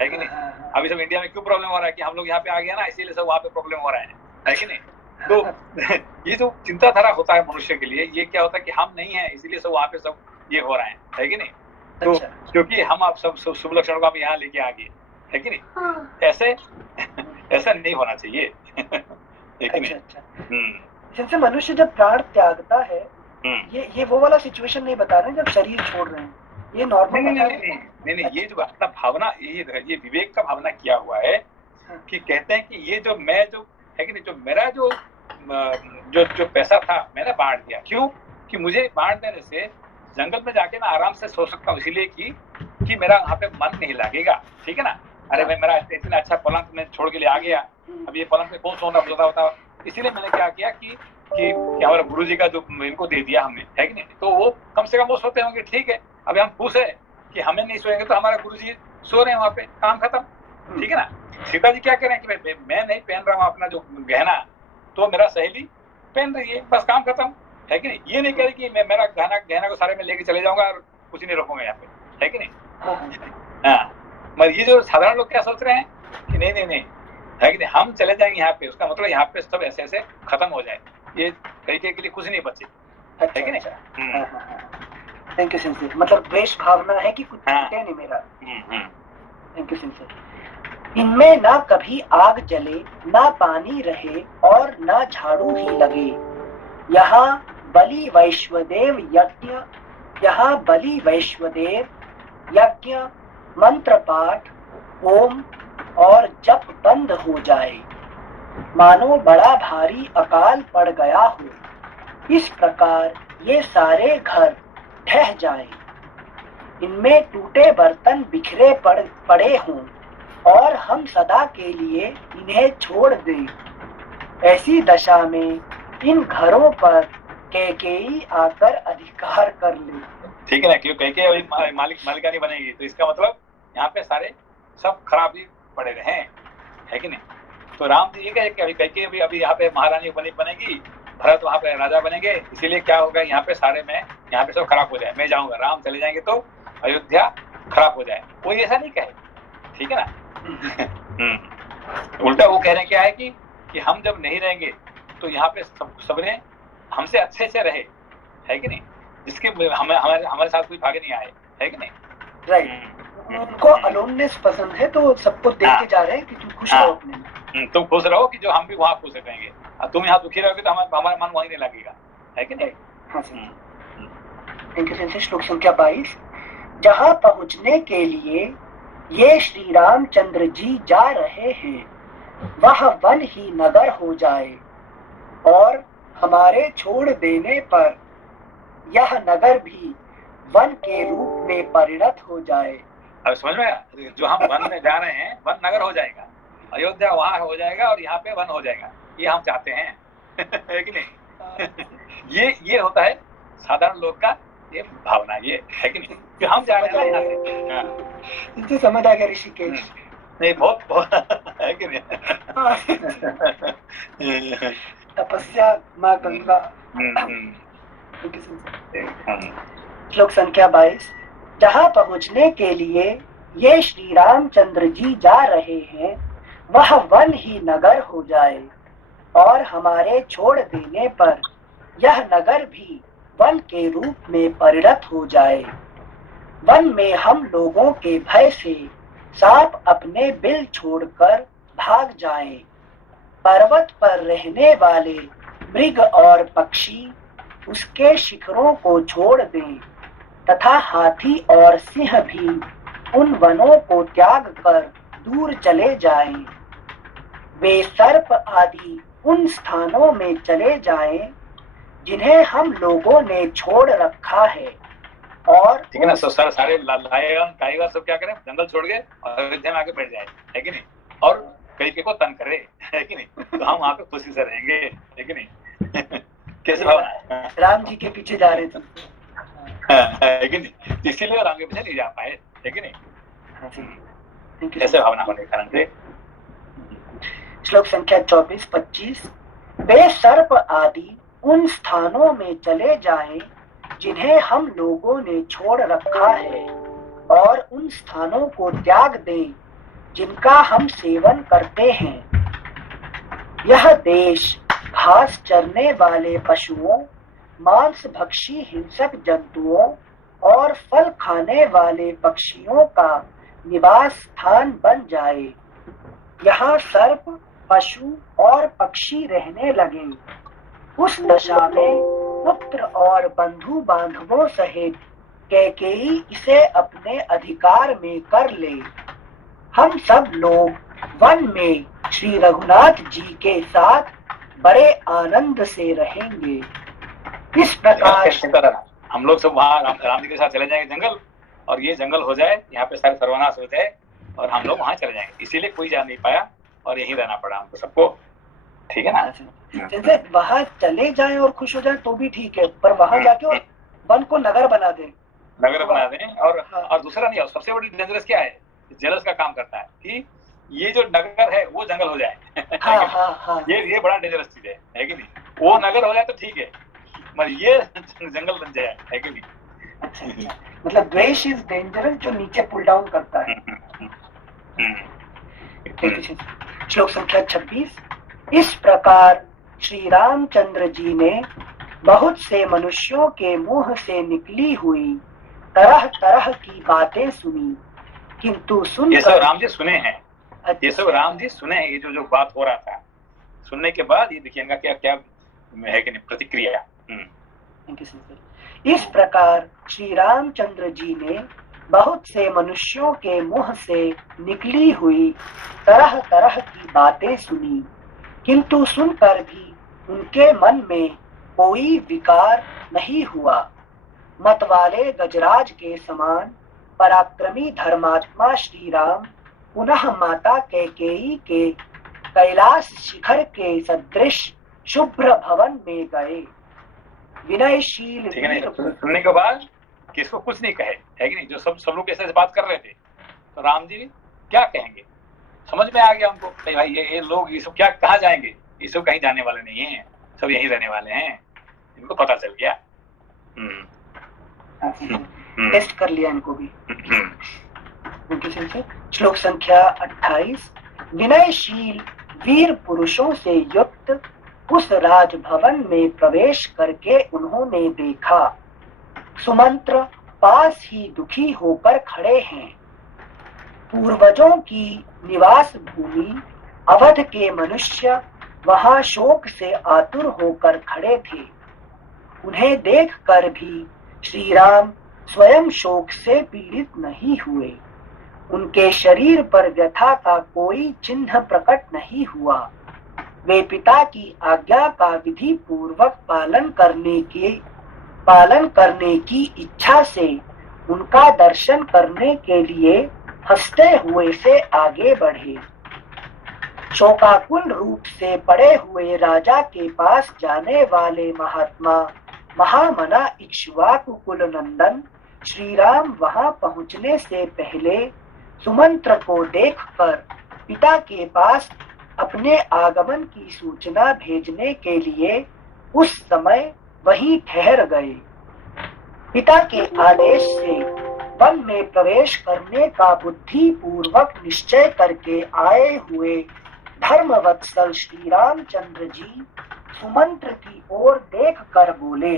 है कि नहीं? अभी सब इंडिया में क्यों प्रॉब्लम हो रहा है कि हम लोग यहाँ पे आ गया ना, इसीलिए सब वहाँ पे प्रॉब्लम हो रहा है कि नहीं? तो ये जो चिंताधारा होता है मनुष्य के लिए, ये क्या होता है कि हम नहीं है इसीलिए सब वहाँ पे सब ये हो रहा है कि नहीं? तो क्योंकि हम आप सब शुभ लक्षणों को हम यहाँ लेके आ गए, है कि नहीं? ऐसा नहीं होना चाहिए। जैसे मनुष्य जब प्राण त्यागता है, ये वो वाला सिचुएशन नहीं बता रहे जब शरीर छोड़ रहे हैं, ये नॉर्मल नहीं, ये जो अपना भावना, ये विवेक का भावना किया हुआ है कि कहते हैं कि ये जो मैं जो है कि नहीं, जो मेरा जो पैसा था मैंने बांट दिया। क्यों? कि मुझे बांट देने से जंगल में जाके मैं आराम से सो सकता हूँ, इसीलिए कि मेरा वहाँ पे मन नहीं लगेगा, ठीक है ना? अरे भाई, मेरा इतना अच्छा पलंग में छोड़ के ले आ गया, अब ये पलंग में कौन सोना होता, इसीलिए मैंने क्या किया कि हमारे गुरु जी का जो इनको दे दिया हमने, है कि नहीं? तो वो कम से कम वो सोते होंगे, ठीक है। अभी हम खुश है कि हमें नहीं सोएंगे तो हमारे गुरु जी सो रहे हैं वहाँ पे, काम खत्म, ठीक है ना? सीता जी क्या कह रहे हैं कि मैं नहीं पहन रहा हूँ अपना जो गहना, तो मेरा सहेली पहन रही है, बस काम खत्म, है कि नहीं? ये नहीं कह रही कि मैं मेरा गहना को सारे में लेके चले जाऊंगा और कुछ नहीं रखूंगा यहाँ पे, है कि नहीं? हाँ, मगर ये जो साधारण लोग क्या सोच रहे हैं कि नहीं, है कि नहीं, हम चले जाएंगे यहाँ पे, उसका मतलब यहाँ पे सब ऐसे खत्म हो जाए, ये कैकेयी के लिए कुछ नहीं बचे, अच्छा, है कि नहीं? अच्छा। Thank you sincere. मतलब द्वेष भावना है कि कुछ हाँ। छूटे नहीं मेरा। Thank you sincere. इनमें ना कभी आग जले, ना पानी रहे और ना झाड़ू ही लगे। यहाँ बलि वैश्वदेव यज्ञ, यहाँ बलि वैश्वदेव यज्ञ, मंत्र पाठ, ओम और जप बंद हो जाए, मानो बड़ा भारी अकाल पड़ गया हो। इस प्रकार ये सारे घर ढह जाएं, इनमें टूटे बर्तन बिखरे पड़े हों और हम सदा के लिए इन्हें छोड़ दें। ऐसी दशा में इन घरों पर कैकेयी आकर अधिकार कर ले। ठीक है ना, क्यों कैकेयी अभी मालिकानी बनेगी तो इसका मतलब यहाँ पे सारे सब खराब ही पड़े रहे, है कि नहीं? तो राम जी ये कहे कि अभी कैकेयी अभी यहाँ पे महारानी बनेगी, भरत वहाँ पे राजा बनेंगे, इसीलिए क्या होगा यहाँ पे सारे में यहाँ पे सब खराब हो जाए, मैं जाऊंगा, राम चले जाएंगे तो अयोध्या खराब हो जाए। कोई ऐसा नहीं कहे, ठीक है ना? उल्टा वो कह रहे हैं क्या है कि हम जब नहीं रहेंगे तो यहाँ पे सबने हमसे अच्छे से रहे, है कि नहीं? जिसके हमारे साथ कोई भागे नहीं आए, है कि नहीं? राइट। उनको अलोननेस पसंद है तो सबको देख के जा रहे हैं कि तुम खुश रहो अपने में। तुम खुश रहो कि जो हम भी वहाँ खुश रहेंगे, और तुम यहाँ दुखी रहोगे तो हमारा मन वहीं नहीं लगेगा, है कि नहीं? हाँ सर। Thank you. श्लोक संख्या 22। जहाँ पहुँचने के लिए ये श्री रामचंद्र जी जा रहे हैं, वह वन ही नगर हो जाए और हमारे छोड़ देने पर यह नगर भी वन के रूप में परिणत हो जाए। अब समझ में आया? जो हम वन में जा रहे हैं वन नगर हो जाएगा, अयोध्या वहां हो जाएगा और यहाँ पे वन हो जाएगा, ये हम चाहते हैं, है कि नहीं? ये होता है साधारण लोग का ये भावना, ये है कि नहीं? कि हम जा रहे हैं यहाँ से। इसे समझ आ गया ऋषिकेश? नहीं, बहुत है कि नहीं? तपस्या माँ गंगा। श्लोक संख्या 22। जहाँ पहुँचने के लिए ये श्री रामचंद्र जी जा रहे हैं, वह वन ही नगर हो जाए और हमारे छोड़ देने पर यह नगर भी वन के रूप में परिणत हो जाए। वन में हम लोगों के भय से सांप अपने बिल छोड़कर भाग जाएं। पर्वत पर रहने वाले मृग और पक्षी उसके शिखरों को छोड़ दें तथा हाथी और सिंह भी उन वनों को त्याग कर दूर चले जाएं। वे सर्प आदि उन स्थानों में चले जाएं जिन्हें हम लोगों ने छोड़ रखा है। और ठीक है ना? सारे लायन टाइगर सब क्या करें? जंगल छोड़ के और अयोध्या में आके बैठ जाए, है कि नहीं? और कैकेयी को तंग करे, है कि नहीं? तो हम वहाँ पे खुशी से रहेंगे, है कि नहीं? कैसे भावना? राम जी के पीछे जा रहे थे, है कि नहीं? इसीलिए राम के पीछे नहीं जा पाए, है कि नहीं? कैसे भावना होने के कारण से। श्लोक संख्या 24-25। वे सर्प आदि उन स्थानों में चले जाएं जिन्हें हम लोगों ने छोड़ रखा है और उन स्थानों को त्याग दें जिनका हम सेवन करते हैं। यह देश घास चरने वाले पशुओं, मांस भक्षी हिंसक जंतुओं और फल खाने वाले पक्षियों का निवास स्थान बन जाए। यहाँ सर्प, पशु और पक्षी रहने लगे। उस दशा में पुत्र और बंधु बांधवों सहित कैकेयी इसे अपने अधिकार में कर ले। हम सब लोग वन में श्री रघुनाथ जी के साथ बड़े आनंद से रहेंगे। इस प्रकार हम लोग सब वहाँ राम जी के साथ चले जाएंगे जंगल, और ये जंगल हो जाए, यहाँ पे सारे सर्वनाश हो जाए और हम लोग वहाँ चले जाएंगे। इसीलिए कोई जा नहीं पाया और यहीं रहना पड़ा हमको सबको, ठीक है ना? जैसे वहाँ चले जाएं और खुश हो जाएं तो भी ठीक है, पर वहाँ जाके वन को नगर बना दें, और दूसरा नहीं, सबसे बड़ी डेंजरस क्या है? जेलस का काम करता है कि ये जो नगर है वो जंगल हो जाए। हाँ। ये बड़ा डेंजरस चीज है कि नहीं? वो नगर हो जाए तो ठीक है, मगर ये जंगल बन जाए, है कि नहीं? अच्छा। मतलब द्वेष इज डेंजरस, जो नीचे पुल डाउन करता है। श्लोक संख्या 26। इस प्रकार श्री रामचंद्र जी ने बहुत से मनुष्यों के मुंह से निकली हुई तरह तरह की बातें सुनी, किंतु ये सब सुनकर राम जी सुने हैं, ये सब राम जी सुने हैं, ये जो बात हो रहा था सुनने के बाद ये देखिए इनका क्या क्या है कि नहीं प्रतिक्रिया। इस प्रकार श्री रामचंद्र जी ने बहुत से मनुष्यों के मुंह से निकली हुई तरह तरह की बातें सुनी, किंतु सुनकर भी उनके मन में कोई विकार नहीं हुआ। मतवाले गजराज के समान पराक्रमी धर्मात्मा श्री राम पुनः माता कैकेयी के कैलाश शिखर के सदृश शुभ्र भवन में गए। विनयशील ठीक है नहीं, सुनने के बाद किसको कुछ नहीं कहे, है कि नहीं, जो सब लोग ऐसे बात कर रहे थे, तो राम जी क्या कहेंगे, समझ में आ गया उनको भाई ये लोग ये सब क्या कहाँ जाएंगे, ये सब कहीं जाने वाले नहीं हैं, सब यहीं रहने वाले हैं, इनको पता चल गया। टेस्ट कर लिया इनको भी। श्लोक संख्या 28। विनयशील वीर पुरुषों से युक्त उस राजभवन में प्रवेश करके उन्होंने देखा सुमंत्र पास ही दुखी होकर खड़े हैं। पूर्वजों की निवास भूमि अवध के मनुष्य वहां शोक से आतुर होकर खड़े थे। उन्हें देखकर भी श्री राम स्वयं शोक से पीड़ित नहीं हुए। उनके शरीर पर व्यथा का कोई चिन्ह प्रकट नहीं हुआ। वे पिता की आज्ञा का विधि पूर्वक पालन करने की इच्छा से उनका दर्शन करने के लिए हंसते हुए से आगे बढ़े। शोकाकुल रूप से पड़े हुए राजा के पास जाने वाले महात्मा महामना इक्ष्वाकु कुल नंदन श्री राम वहां पहुंचने से पहले सुमंत्र को देखकर पिता के पास अपने आगमन की सूचना भेजने के लिए उस समय वहीं ठहर गए। पिता के आदेश से वन में प्रवेश करने का बुद्धि पूर्वक निश्चय करके आए हुए धर्मवत्सल श्री रामचंद्र जी सुमंत्र की ओर देखकर बोले,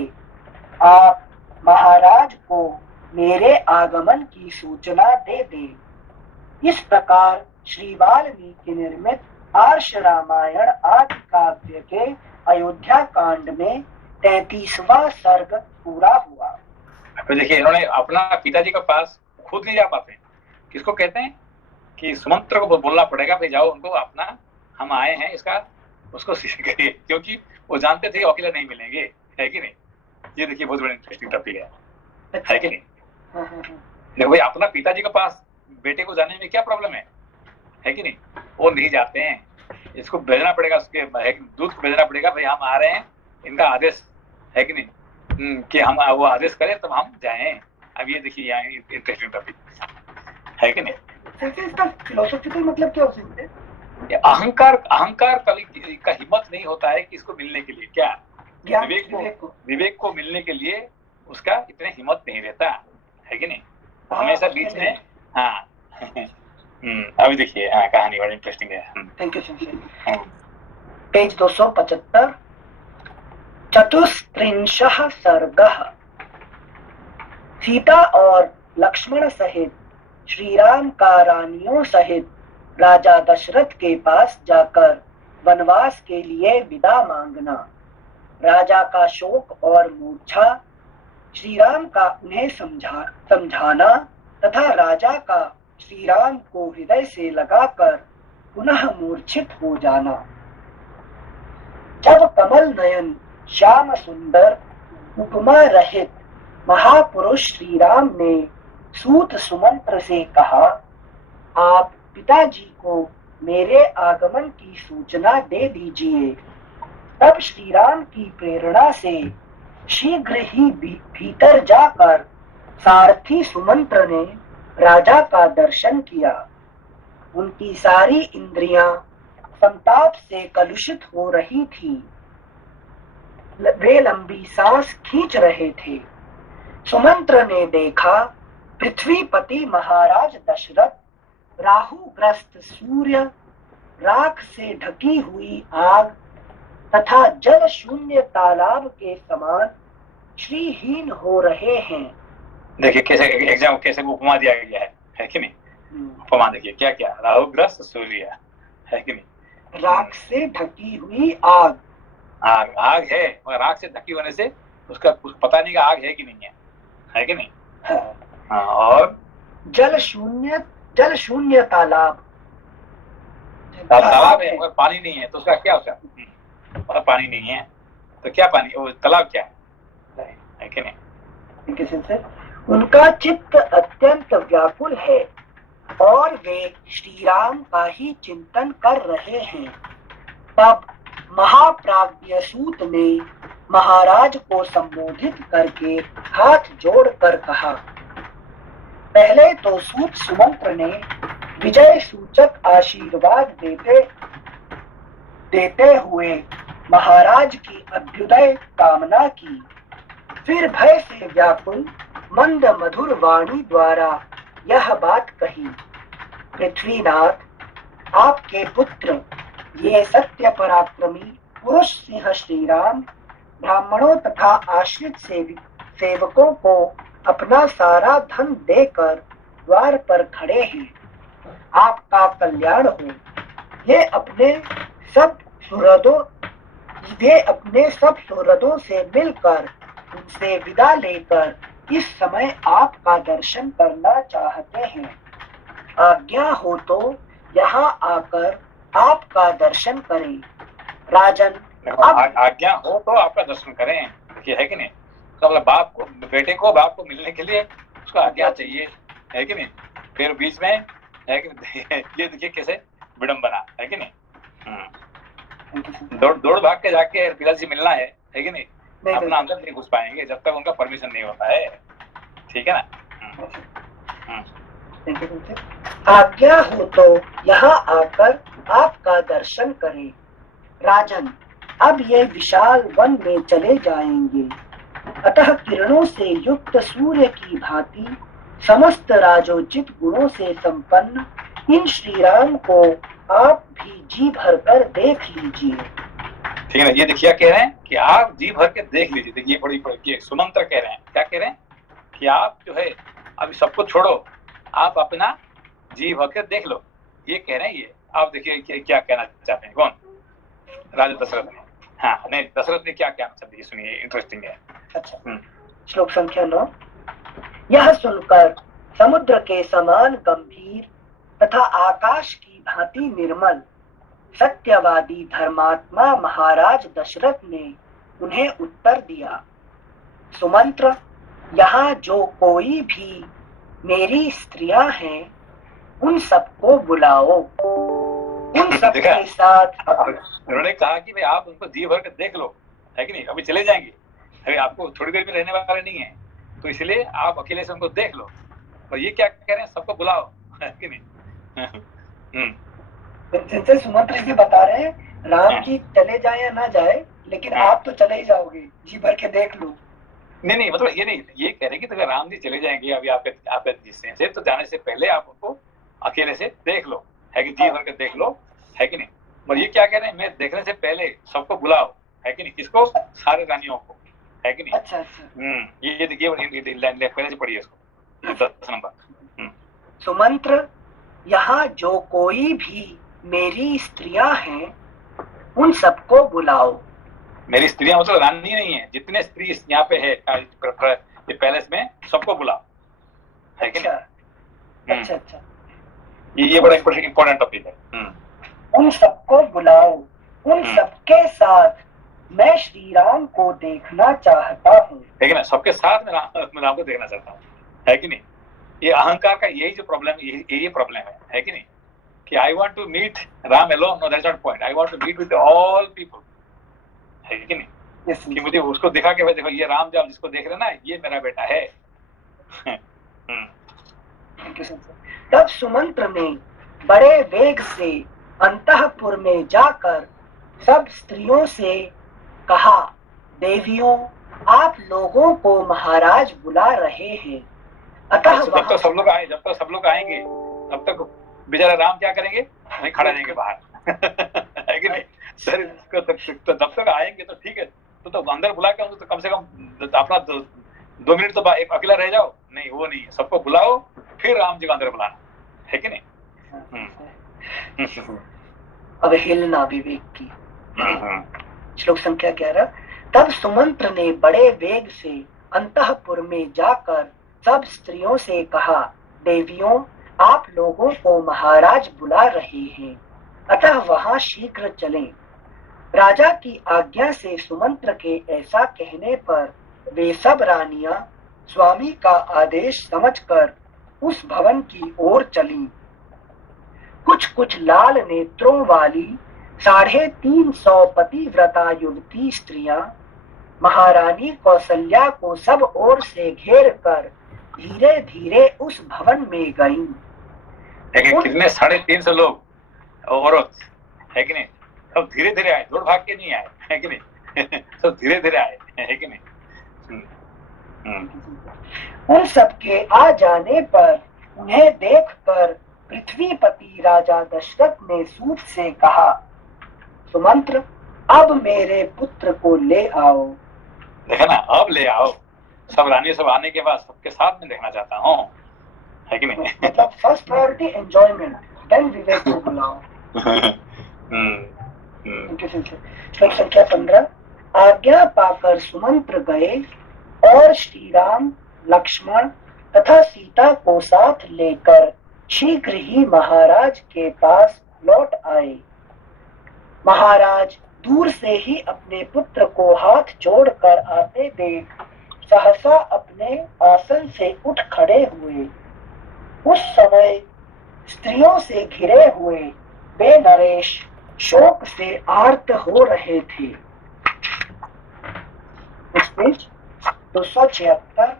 आप महाराज को मेरे आगमन की सूचना दे दें। इस प्रकार श्री वाल्मीकि निर्मित आर्ष रामायण आदि काव्य के अयोध्या कांड में 33वां सर्ग पूरा हुआ। तो देखिए इन्होंने अपना पिताजी के पास खुद नहीं जा पाते, किसको कहते हैं कि सुमंत्र को बोलना पड़ेगा भाई जाओ उनको अपना हम आए हैं इसका उसको शिष्य करिए, क्योंकि वो जानते थे अकेले नहीं मिलेंगे, है कि नहीं। ये देखिए बहुत बड़ी इंटरेस्टिंग टॉपिक है कि नहीं। देखो भाई अपना पिताजी के पास बेटे को जाने में क्या प्रॉब्लम है कि नहीं, वो नहीं जाते हैं, इसको भेजना पड़ेगा, उसके दूध को भेजना पड़ेगा भाई हम आ रहे हैं, इनका आदेश है कि नहीं कि हम वो आदेश करें तब हम जाएं। अब ये देखिए यहाँ इंटरेस्टिंग टॉपिक है कि नहीं। इसका फिलोसॉफिकल मतलब क्या हो सकता है? अहंकार कभी का हिम्मत नहीं होता है कि इसको मिलने के लिए क्या विवेक को मिलने के लिए उसका इतने हिम्मत नहीं रहता है कि नहीं, हमेशा बीच में। हाँ अभी देखिए कहानी बड़ी इंटरेस्टिंग है। Thank you. पेज 275 चतुस्त्रिंशः सर्गः। सीता और लक्ष्मण सहित श्री राम का रानियों सहित राजा दशरथ के पास जाकर वनवास के लिए विदा मांगना, राजा का शोक और मूर्छा, श्री राम का उन्हें समझाना तथा राजा का श्री राम को हृदय से लगाकर पुनः मूर्छित हो जाना। जब कमल नयन श्याम सुंदर उपमा रहित महापुरुष श्री राम ने सूत सुमंत्र से कहा, आप पिताजी को मेरे आगमन की सूचना दे दीजिए, तब श्री राम की प्रेरणा से शीघ्र ही भीतर जाकर सारथी सुमंत्र ने राजा का दर्शन किया। उनकी सारी इंद्रियां संताप से कलुषित हो रही थी। वे लंबी सांस खींच रहे थे। सुमंत्र ने देखा पृथ्वीपति महाराज दशरथ राहु ग्रस्त सूर्य, राख से ढकी हुई आग तथा जल शून्य तालाब के समान श्रीहीन हो रहे हैं। देखिए कैसे एग्जाम कैसे उपमा दिया गया है कि नहीं। उपमा देखिए क्या क्या, राहुग्रस्त सूर्य है कि नहीं, राख से ढकी हुई आग। आग आग है मगर राख से ढकी होने से उसका कुछ पता नहीं कि आग है कि नहीं है कि नहीं। हाँ, और जल शून्य तालाब। तालाब है मगर पानी नहीं है तो उसका क्या होता है, पानी नहीं है तो क्या पानी, वो तालाब क्या है कि नहीं। उनका चित्त अत्यंत व्याकुल है और वे श्री राम का ही चिंतन कर रहे हैं। तब महाप्राज्ञ सूत ने महाराज को संबोधित करके हाथ जोड़कर कहा। पहले तो सूत सुमंत्र ने विजय सूचक आशीर्वाद देते हुए महाराज की अभ्युदय कामना की। फिर भय से व्याकुल मंद मधुर वाणी द्वारा यह बात कही। पृथ्वीनाथ, आपके पुत्र ये सत्य पराक्रमी पुरुष सिंह श्री राम ब्राह्मणों तथा आश्रित सेवकों को अपना सारा धन देकर द्वार पर खड़े हैं। आपका कल्याण हो। ये अपने सब सुहृदों से मिलकर उनसे विदा लेकर इस समय आपका दर्शन करना चाहते हैं। आज्ञा हो तो यहाँ आकर आपका दर्शन करें। राजन, आज्ञा हो तो आपका दर्शन करें, ये है कि नहीं। तो मतलब बाप को, बेटे को बाप को मिलने के लिए उसको आज्ञा चाहिए, है कि नहीं। फिर बीच में है कि ये देखिए कैसे विडंबना है कि नहीं। दौड़ भाग के जाके पिताजी मिलना है कि नहीं। अपना अंदर नहीं घुस पाएंगे जब तक उनका परमिशन नहीं होता है, ठीक है ना। आज्ञा हो तो यहाँ आकर आपका दर्शन करें। राजन, अब ये विशाल वन में चले जाएंगे। अतः किरणों से युक्त सूर्य की भांति समस्त राजोचित गुणों से संपन्न इन श्री राम को आप भी जी भर कर देख लीजिए। ठीक है ना। ये देखिए कह रहे हैं कि आप जी भर के देख लीजिए। देखिए बड़ी सुमंत्र कह रहे हैं, क्या कह रहे हैं कि आप जो है अभी सबको छोड़ो, आप अपना जी भर के देख लो, ये कह रहे हैं। ये आप देखिए क्या कहना चाहते हैं, कौन, राजा दशरथ ने। हाँ नहीं, दशरथ ने क्या कहना चाहते हैं, सुनिए, इंटरेस्टिंग है। अच्छा, श्लोक संख्या 9। यह सुनकर समुद्र के समान गंभीर तथा आकाश की भांति निर्मल सत्यवादी धर्मात्मा महाराज दशरथ ने उन्हें उत्तर दिया। सुमंत्र, यहाँ जो कोई भी मेरी स्त्रियां हैं उन सबको बुलाओ। उन सबके साथ उन्होंने कहा कि भाई आप उनको जी भर के देख लो, है कि नहीं। अभी चले जाएंगे, अभी आपको थोड़ी देर में रहने वाले नहीं है, तो इसलिए आप अकेले से उनको देख लो। और ये क्या कह रहे हैं, सबको बुलाओ, है कि नहीं। जैसे सुमंत्र जी बता रहे हैं, राम जी चले जाए या ना जाए, लेकिन आप तो चले ही जाओगे, जी भर के देख लो। नहीं, मतलब ये नहीं, ये कह रहे हैं कि तो अगर राम जी चले जाएंगे अभी आपके जिससे से, तो जाने से पहले आप उनको अकेले से देख लो, है कि जी भर के देख लो, है कि नहीं। और ये क्या कह रहे हैं, मैं देखने से पहले सबको बुलाओ, है कि नहीं, किसको, सारे रानियों को, है कि नहीं। अच्छा अच्छा। ये देखिए पहले से पढ़िए इसको, 10 नंबर। सुमंत्र, यहाँ जो कोई भी मेरी स्त्रियां हैं उन सबको बुलाओ। मेरी स्त्रियां मतलब रानी नहीं है, जितने स्त्री यहाँ पे है ये पैलेस में, सबको बुलाओ, है कि नहीं। अच्छा अच्छा, ये बड़ा इंपॉर्टेंट टॉपिक है। उन सबको बुलाओ, उन सबके साथ मैं श्री राम को देखना चाहता हूँ। लेकिन सबके साथ में राम को देखना चाहता हूँ, है कि नहीं। ये अहंकार का यही जो प्रॉब्लम, यही प्रॉब्लम है कि नहीं, कि I want to meet Ram alone, no that's not point, I want to meet with all people, है कि नहीं। कि मुझे उसको दिखा के भाई देखो ये राम जो आप जिसको देख रहे ना, ये मेरा बेटा है। तब सुमंत्र ने बड़े वेग से अंतःपुर में जाकर सब स्त्रियों से कहा, देवियों, आप लोगों को महाराज बुला रहे हैं। अतः जब तक सब लोग आएंगे तब तक बेचारा राम क्या करेंगे, वहीं खड़ा रहेंगे बाहर, है कि नहीं। सर तो जब तक आएंगे तो ठीक है, तो अंदर बुला के उनको तो कम से कम अपना 2 मिनट तो अकेला रह जाओ। नहीं, वो नहीं है, सबको बुलाओ फिर राम जी को अंदर बुलाना, है कि नहीं? अवहेलना विवेक की। श्लोक संख्या 11। तब सुमंत्र ने बड़े वेग से अंतःपुर में जाकर सब स्त्रियों से कहा, देवियों, आप लोगों को महाराज बुला रहे हैं, अतः वहां शीघ्र चलें। राजा की आज्ञा से सुमंत्र के ऐसा कहने पर वे सब रानियां स्वामी का आदेश समझकर उस भवन की ओर चलीं। कुछ कुछ लाल नेत्रों वाली 350 पतिव्रता युवती स्त्रियां महारानी कौशल्या को सब ओर से घेर कर धीरे धीरे उस भवन में गईं। कितने 350 लोग औरत, है कि नहीं? सब धीरे धीरे आए, दौड़ भाग के नहीं आए, है कि नहीं? सब धीरे धीरे आए, है कि नहीं? उन सबके आ जाने पर उन्हें देखकर पृथ्वीपति राजा दशरथ ने सूत से कहा, सुमंत्र, अब मेरे पुत्र को ले आओ। देखा ना, अब ले आओ। सब रानी सब आने के बाद सबके साथ में देखना चाहता हूँ, है कि नहीं? मतलब फर्स्ट प्रायोरिटी एंजॉयमेंट, देन विवेक को बुलाओ। श्लोक संख्या 15। आज्ञा पाकर सुमंत्र गए और श्री राम, लक्ष्मण तथा सीता को साथ लेकर शीघ्र ही महाराज के पास लौट आए। महाराज दूर से ही अपने पुत्र को हाथ जोड़कर आते देख सहसा अपने आसन से उठ खड़े हुए। उस समय स्त्रियों से घिरे हुए वे नरेश शोक से आर्त हो रहे थे। 276।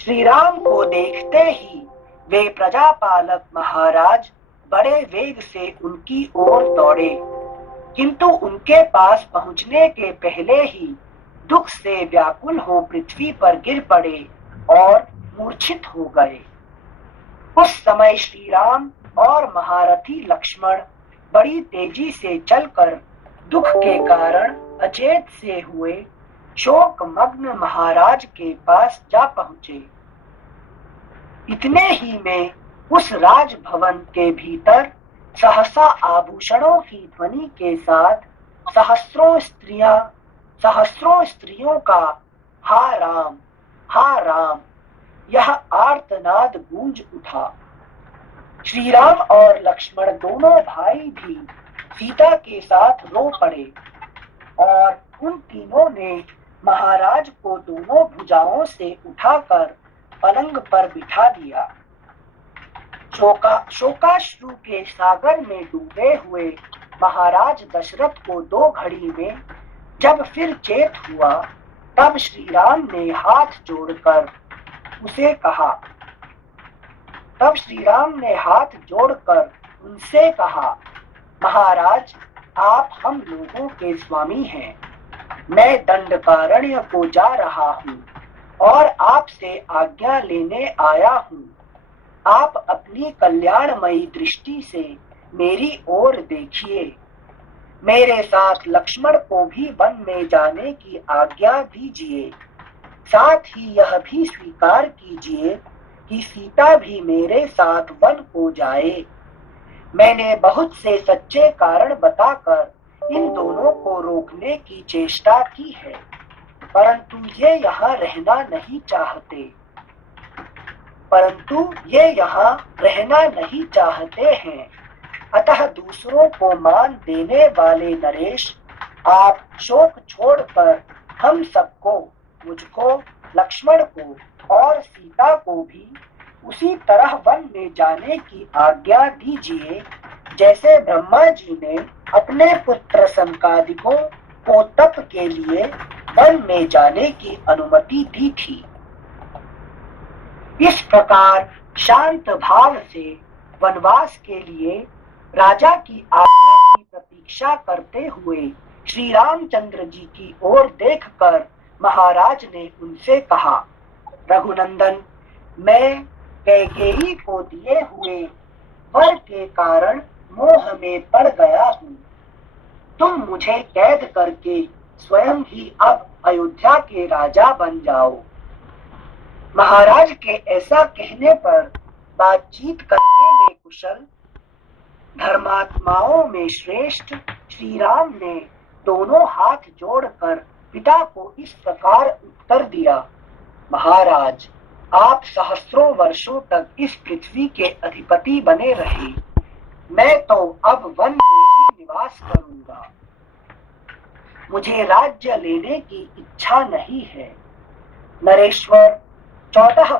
श्री राम को देखते ही वे प्रजापालक महाराज बड़े वेग से उनकी ओर दौड़े, किंतु उनके पास पहुंचने के पहले ही दुख से व्याकुल हो पृथ्वी पर गिर पड़े और मूर्छित हो गए। उस समय श्री राम और महारथी लक्ष्मण बड़ी तेजी से चलकर दुख के कारण अचेत से हुए शोक मग्न महाराज के पास जा पहुंचे। इतने ही में उस राजभवन के भीतर सहसा आभूषणों की ध्वनि के साथ सहस्रों स्त्रियों का हा राम यह आर्तनाद गूंज उठा। श्री राम और लक्ष्मण दोनों भाई भी सीता के साथ रो पड़े और उन तीनों ने महाराज को दोनों भुजाओं से उठाकर पलंग पर बिठा दिया। शोकाश्रु के सागर में डूबे हुए महाराज दशरथ को 2 घड़ी में जब फिर चेत हुआ, तब श्री राम ने हाथ जोड़कर उनसे कहा, महाराज, आप हम लोगों के स्वामी हैं। मैं दंडकारण्य को जा रहा हूँ और आपसे आज्ञा लेने आया हूँ। आप अपनी कल्याणमयी दृष्टि से मेरी ओर देखिए। मेरे साथ लक्ष्मण को भी वन में जाने की आज्ञा दीजिए। साथ ही यह भी स्वीकार कीजिए कि सीता भी मेरे साथ वन को जाए। मैंने बहुत से सच्चे कारण बताकर इन दोनों को रोकने की चेष्टा की है, परंतु ये यहाँ रहना नहीं चाहते हैं। अतः दूसरों को मान देने वाले नरेश, आप शोक छोड़कर हम सबको, मुझको, लक्ष्मण को और सीता को भी उसी तरह वन में जाने की आज्ञा दीजिए, जैसे ब्रह्मा जी ने अपने पुत्र सनकादिकों को तप के लिए वन में जाने की अनुमति दी थी। इस प्रकार शांत भाव से वनवास के लिए राजा की आज्ञा की प्रतीक्षा करते हुए श्री रामचंद्र जी की ओर देखकर महाराज ने उनसे कहा, रघुनंदन, मैं कैकेयी को दिए हुए वर के कारण मोह में पड़ गया हूँ। तुम मुझे कैद करके स्वयं ही अब अयोध्या के राजा बन जाओ। महाराज के ऐसा कहने पर बातचीत करने में कुशल धर्मात्माओं में श्रेष्ठ श्री राम ने दोनों हाथ जोड़कर पिता को इस प्रकार उत्तर दिया, महाराज, आप सहस्रों वर्षों तक इस पृथ्वी के अधिपति बने रहे, मैं तो अब वन में ही निवास करूंगा। मुझे राज्य लेने की इच्छा नहीं है। नरेश्वर 14